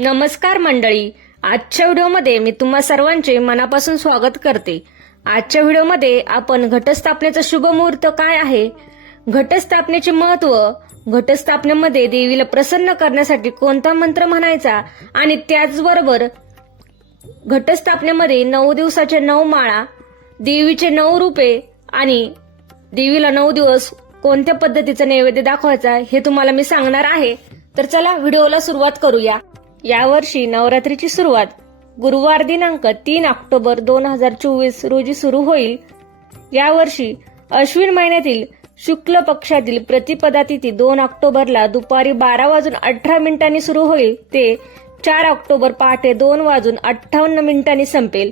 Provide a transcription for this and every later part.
नमस्कार मंडळी. आजच्या व्हिडिओमध्ये मी तुम्हा सर्वांचे मनापासून स्वागत करते. आजच्या व्हिडिओमध्ये आपण घटस्थापनेचा शुभ मुहूर्त काय आहे? घटस्थापनेचे महत्त्व घटस्थापनेमध्ये देवीला प्रसन्न करण्यासाठी कोणता मंत्र म्हणायचा आणि त्याचबरोबर घटस्थापनेमध्ये नऊ दिवसाच्या नऊ माळा देवीचे नऊ रूपे आणि देवीला नऊ दिवस कोणत्या पद्धतीचा नैवेद्य दाखवायचा हे तुम्हाला मी सांगणार आहे. तर चला व्हिडिओला सुरुवात करूया. यावर्षी नवरात्रीची सुरुवात गुरुवार दिनांक तीन ऑक्टोबर दोन हजार चोवीस रोजी सुरू होईल. यावर्षी अश्विन महिन्यातील शुक्ल पक्षातील प्रतिपदा तिथी दोन ऑक्टोबरला दुपारी बारा वाजून अठरा मिनिटांनी सुरू होईल. ते चार ऑक्टोबर पहाटे दोन वाजून अठ्ठावन्न मिनिटांनी संपेल.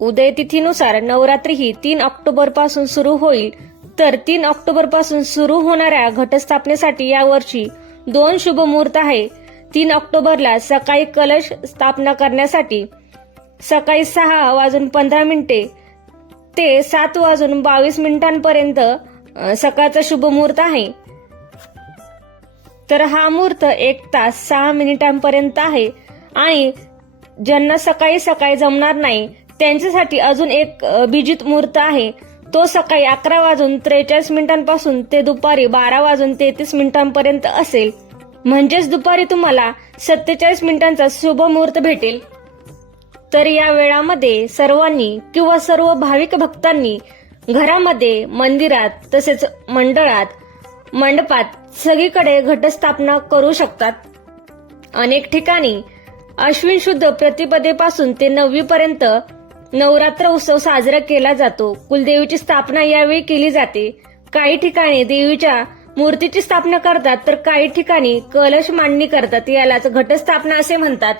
उदय तिथीनुसार नवरात्री ही तीन ऑक्टोबरपासून सुरू होईल. तर तीन ऑक्टोबरपासून सुरू होणाऱ्या घटस्थापनेसाठी यावर्षी दोन शुभ मुहूर्त आहे. तीन ऑक्टोबरला सकाळी कलश स्थापना करण्यासाठी सकाळी सहा वाजून पंधरा मिनिटे ते सात वाजून बावीस मिनिटांपर्यंत सकाळचा शुभ मुहूर्त आहे. तर हा मुहूर्त एक तास सहा मिनिटांपर्यंत आहे आणि ज्यांना सकाळी सकाळी जमणार नाही त्यांच्यासाठी अजून एक बिजित मुहूर्त आहे. तो सकाळी अकरा वाजून त्रेचाळीस मिनिटांपासून ते दुपारी बारा वाजून तेहतीस मिनिटांपर्यंत असेल. म्हणजेच दुपारी तुम्हाला सत्तेचाळीस मिनिटांचा शुभ मुहूर्त भेटेल. तर या वेळामध्ये सर्वांनी किंवा सर्व भाविक भक्तांनी घरामध्ये मंदिरात तसेच मंडळात मंडपात सगळीकडे घटस्थापना करू शकतात. अनेक ठिकाणी अश्विन शुद्ध प्रतिपदेपासून ते नववी पर्यंत नवरात्र उत्सव साजरा केला जातो. कुलदेवीची स्थापना यावेळी केली जाते. काही ठिकाणी देवीच्या मूर्तीची स्थापना करतात तर काही ठिकाणी कलश मांडणी करतात. यालाच घटस्थापना असे म्हणतात.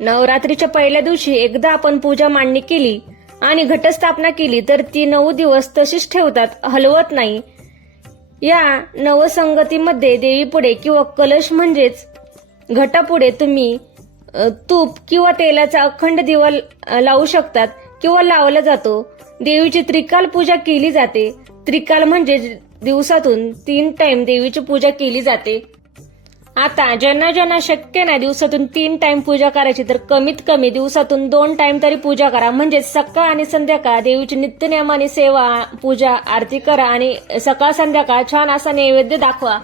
नवरात्रीच्या पहिल्या दिवशी एकदा आपण पूजा मांडणी केली आणि घटस्थापना केली तर ती नऊ दिवस तशीच ठेवतात हलवत नाही. या नवसंगतीमध्ये देवीपुढे किंवा कलश म्हणजेच घटापुढे तुम्ही तूप किंवा तेलाचा अखंड दिवा लावू शकतात किंवा लावला जातो. देवीची त्रिकाल पूजा केली जाते. त्रिकाल म्हणजे दिवसातून तीन टाइम देवीची पूजा केली जाते. आता ज्यांना ज्यांना शक्य नाही दिवसातून तीन टाइम पूजा करायची तर कमीत कमी दिवसातून दोन टाइम तरी पूजा करा. म्हणजे सकाळ आणि संध्याकाळ देवीची नित्यनियमाने सेवा पूजा आरती करा आणि सकाळ संध्याकाळ छान असा नैवेद्य दाखवा.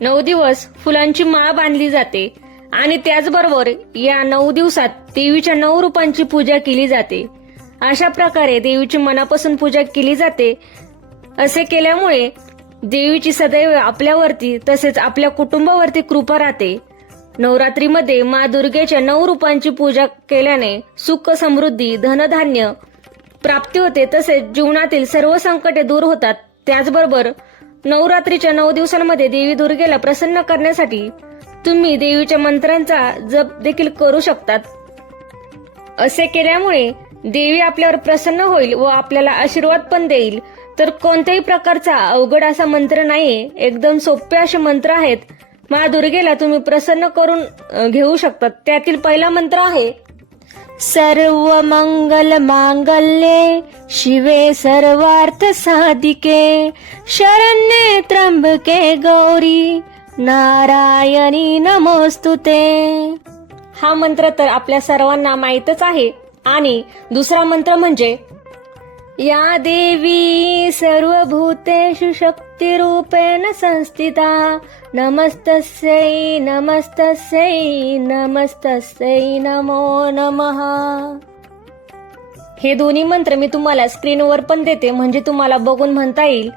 नऊ दिवस फुलांची माळ बांधली जाते आणि त्याचबरोबर या नऊ दिवसात देवीच्या नऊ रूपांची पूजा केली जाते. अशा प्रकारे देवीची मनापासून पूजा केली जाते. असे केल्यामुळे देवीची सदैव आपल्यावरती तसेच आपल्या कुटुंबावरती कृपा राहते. नवरात्रीमध्ये मा दुर्गेच्या नऊ रूपांची पूजा केल्याने सुख समृद्धी धनधान्य प्राप्ती होते. तसेच जीवनातील सर्व संकटे दूर होतात. त्याचबरोबर नवरात्रीच्या नऊ दिवसांमध्ये देवी दुर्गेला प्रसन्न करण्यासाठी तुम्ही देवीच्या मंत्रांचा जप देखील करू शकतात. असे केल्यामुळे देवी आपल्यावर प्रसन्न होईल व आपल्याला आशीर्वाद पण देईल. तर कोणत्याही प्रकारचा अवघड असा मंत्र नाही एकदम सोपे असे मंत्र आहेत. मा दुर्गेला तुम्ही प्रसन्न करून घेऊ शकतात. त्यातील पहिला मंत्र आहे. सर्व मंगल मांगल्ये शिवे सर्वार्थ साधिके. शरण्ये त्र्यंबके गौरी नारायणी नमोस्तुते. हा मंत्र तर आपल्या सर्वांना माहीतच आहे. आणि दुसरा मंत्र म्हणजे या देवी सर्वभूतेषु शक्तिरूपेण संस्थिता। नमस्तस्यै नमस्तस्यै नमस्तस्यै नमो नमः। हे दोन्ही मंत्र मी तुम्हाला स्क्रीनवर पण देते म्हणजे तुम्हाला बघून म्हणता येईल.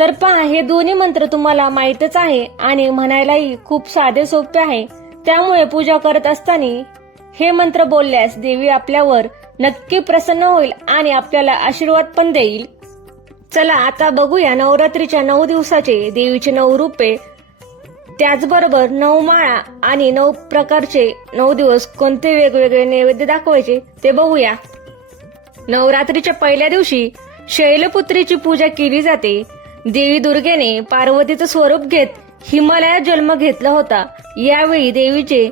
तर पहा हे दोन्ही मंत्र तुम्हाला माहीतच आहे आणि म्हणायलाही खूप साधे सोपे आहे. त्यामुळे पूजा करत असताना हे मंत्र बोलल्यास देवी आपल्यावर नक्की प्रसन्न होईल आणि आपल्याला आशीर्वाद पण देईल. चला आता बघूया नवरात्रीच्या नऊ दिवसाचे देवीचे नऊ रूपे. त्याचबरोबर नऊ माळा आणि नऊ प्रकारचे नऊ दिवस कोणते वेगवेगळे नैवेद्य दाखवायचे ते बघूया. नवरात्रीच्या पहिल्या दिवशी शैलपुत्रीची पूजा केली जाते. देवी दुर्गेने पार्वतीचं स्वरूप घेत हिमालयात जन्म घेतला होता. यावेळी देवीचे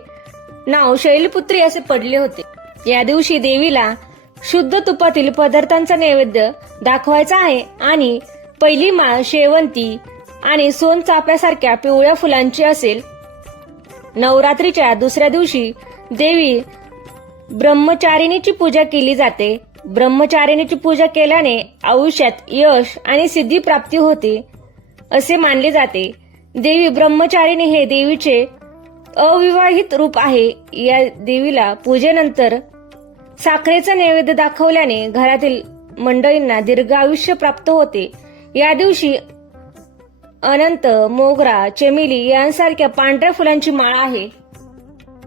नाव शैलपुत्री असे पडले होते. या दिवशी देवीला शुद्ध तुपातील पदार्थांचा नैवेद्य दाखवायचा आहे आणि पहिली माळ शेवंती आणि सोनचाफ्यासारख्या पिवळ्या फुलांची असेल. नवरात्रीच्या दुसऱ्या दिवशी देवी ब्रह्मचारिणीची पूजा केली जाते. ब्रह्मचारिणीची पूजा केल्याने आयुष्यात यश आणि सिद्धी प्राप्ती होते असे मानले जाते. देवी ब्रह्मचारिणी हे देवीचे अविवाहित रूप आहे. या देवीला पूजेनंतर साखरेचा नैवेद्य दाखवल्याने घरातील मंडळींना दीर्घ आयुष्य प्राप्त होते. या दिवशी अनंत मोगरा चमेली यांसारख्या पांढऱ्या फुलांची माळ आहे.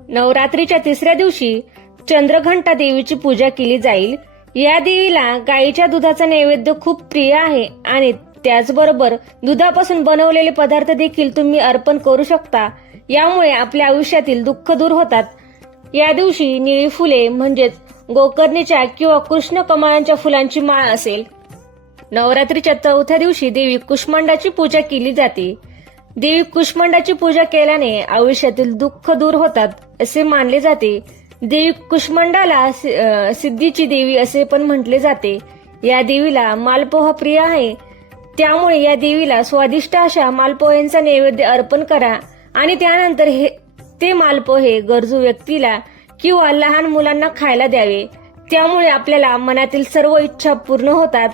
नवरात्रीच्या तिसऱ्या दिवशी चंद्रघंटा देवीची पूजा केली जाईल. या देवीला गायीच्या दुधाचा नैवेद्य खूप प्रिय आहे आणि त्याचबरोबर दुधापासून बनवलेले पदार्थ देखील तुम्ही अर्पण करू शकता. यामुळे आपल्या आयुष्यातील दुःख दूर होतात. या दिवशी निळी फुले म्हणजेच गोकर्णीच्या किंवा कृष्ण कमळांच्या फुलांची माळ असेल. नवरात्रीच्या चौथ्या दिवशी देवी कुष्मांडाची पूजा केली जाते. देवी कुष्मांडाची पूजा केल्याने आयुष्यातील दुःख दूर होतात असे मानले जाते. देवी कुष्मांडाला सि- सिद्धीची देवी असे पण म्हटले जाते. या देवीला मालपोहा प्रिय आहे. त्यामुळे या देवीला स्वादिष्ट अशा मालपोह्यांचा नैवेद्य अर्पण करा आणि त्यानंतर हे ते मालपोहे गरजू व्यक्तीला किंवा लहान मुलांना खायला द्यावे. त्यामुळे आपल्याला मनातील सर्व इच्छा पूर्ण होतात.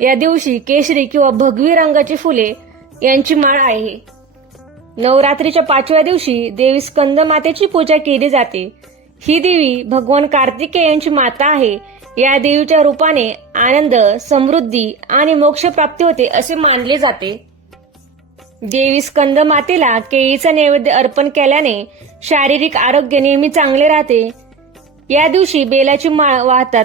या दिवशी केशरी किंवा भगवी रंगाची फुले यांची माळ आहे. नवरात्रीच्या पाचव्या दिवशी देवी स्कंद मातेची पूजा केली जाते. ही देवी भगवान कार्तिकेय माता आहे. या देवीच्या रूपाने आनंद समृद्धी आणि मोक्ष प्राप्ती होते असे मानले जाते. देवी स्कंद मातेला केळीचा नैवेद्य अर्पण केल्याने शारीरिक आरोग्य नेहमी चांगले राहते. या दिवशी बेलाची माळ वाहतात.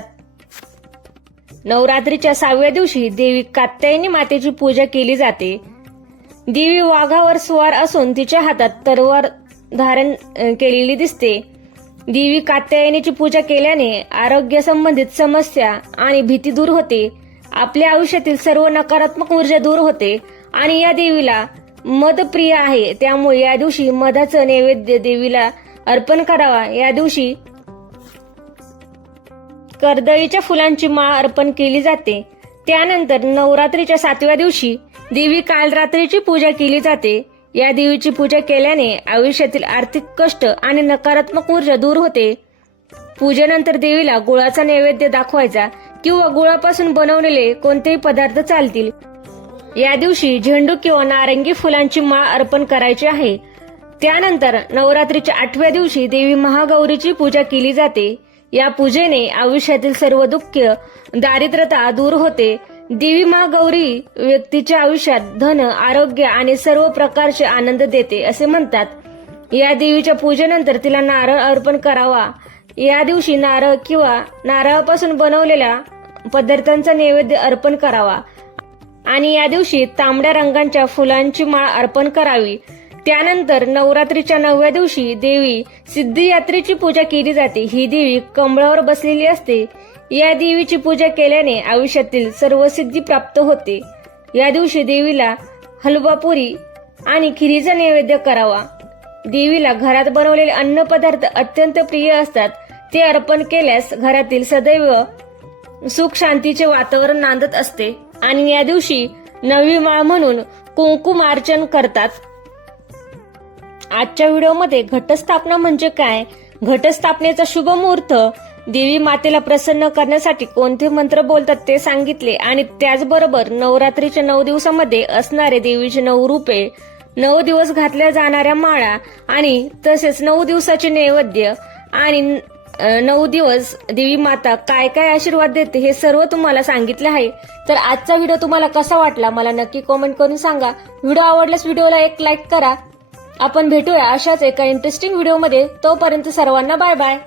नवरात्रीच्या सहाव्या दिवशी देवी कात्यायनी मातेची पूजा केली जाते. देवी वाघावर स्वार असून तिच्या हातात तरवार धारण केलेली दिसते. देवी कात्यायनीची पूजा केल्याने आरोग्य संबंधित समस्या आणि भीती दूर होते. आपल्या आयुष्यातील सर्व नकारात्मक ऊर्जा दूर होते आणि या देवीला मदप्रिय आहे. त्यामुळे या दिवशी मधाचं नैवेद्य देवीला अर्पण करावा. या दिवशी कर्दळीच्या फुलांची माळ अर्पण केली जाते. त्यानंतर नवरात्रीच्या सातव्या दिवशी देवी कालरात्रीची पूजा केली जाते. या देवीची पूजा केल्याने आयुष्यातील आर्थिक कष्ट आणि नकारात्मक ऊर्जा दूर होते. पूजेनंतर देवीला गुळाचा नैवेद्य दाखवायचा किंवा गुळापासून बनवलेले कोणतेही पदार्थ चालतील. या दिवशी झेंडू किंवा नारंगी फुलांची माळ अर्पण करायची आहे. त्यानंतर नवरात्रीच्या आठव्या दिवशी देवी महागौरीची पूजा केली जाते. या पूजेने आयुष्यातील सर्व दुःख दारिद्रता दूर होते. देवी महागौरी व्यक्तीच्या आयुष्यात धन आरोग्य आणि सर्व प्रकारचे आनंद देते असे म्हणतात. या देवीच्या पूजेनंतर तिला नारळ अर्पण करावा. या दिवशी नारळ किंवा नारळापासून बनवलेल्या पदार्थांचा नैवेद्य अर्पण करावा. आणि या दिवशी तांबड्या रंगांच्या फुलांची माळ अर्पण करावी. त्यानंतर नवरात्रीच्या नवव्या दिवशी देवी सिद्धयात्रेची पूजा केली जाते. ही देवी कमळावर बसलेली असते. या देवीची पूजा केल्याने आयुष्यातील सर्व सिद्धी प्राप्त होते. या दिवशी देवीला हलवापुरी आणि खिरीचा नैवेद्य करावा. देवीला घरात बनवलेले अन्न पदार्थ अत्यंत प्रिय असतात. ते अर्पण केल्यास घरातील सदैव सुख शांतीचे वातावरण नांदत असते. आणि या दिवशी नवी माळ म्हणून कुंकुमार्चन करतात. आजच्या व्हिडिओमध्ये घटस्थापना म्हणजे काय? घटस्थापनेचा शुभ मुहूर्त? देवी मातेला प्रसन्न करण्यासाठी कोणते मंत्र बोलतात ते सांगितले आणि त्याचबरोबर नवरात्रीच्या नऊ दिवसामध्ये असणारे देवीचे नऊ रूपे नऊ दिवस घातल्या जाणाऱ्या माळा आणि तसेच नऊ दिवसाचे नैवेद्य आणि नऊ दिवस देवी माता काय काय आशीर्वाद देते हे सर्व तुम्हाला सांगितले आहे. तर आजचा व्हिडिओ तुम्हाला कसा वाटला मला नक्की कमेंट करून सांगा. व्हिडिओ आवडल्यास व्हिडिओला एक लाईक करा. आपण भेटूया अशाच एका इंटरेस्टिंग व्हिडिओमध्ये तोपर्यंत सर्वांना बाय बाय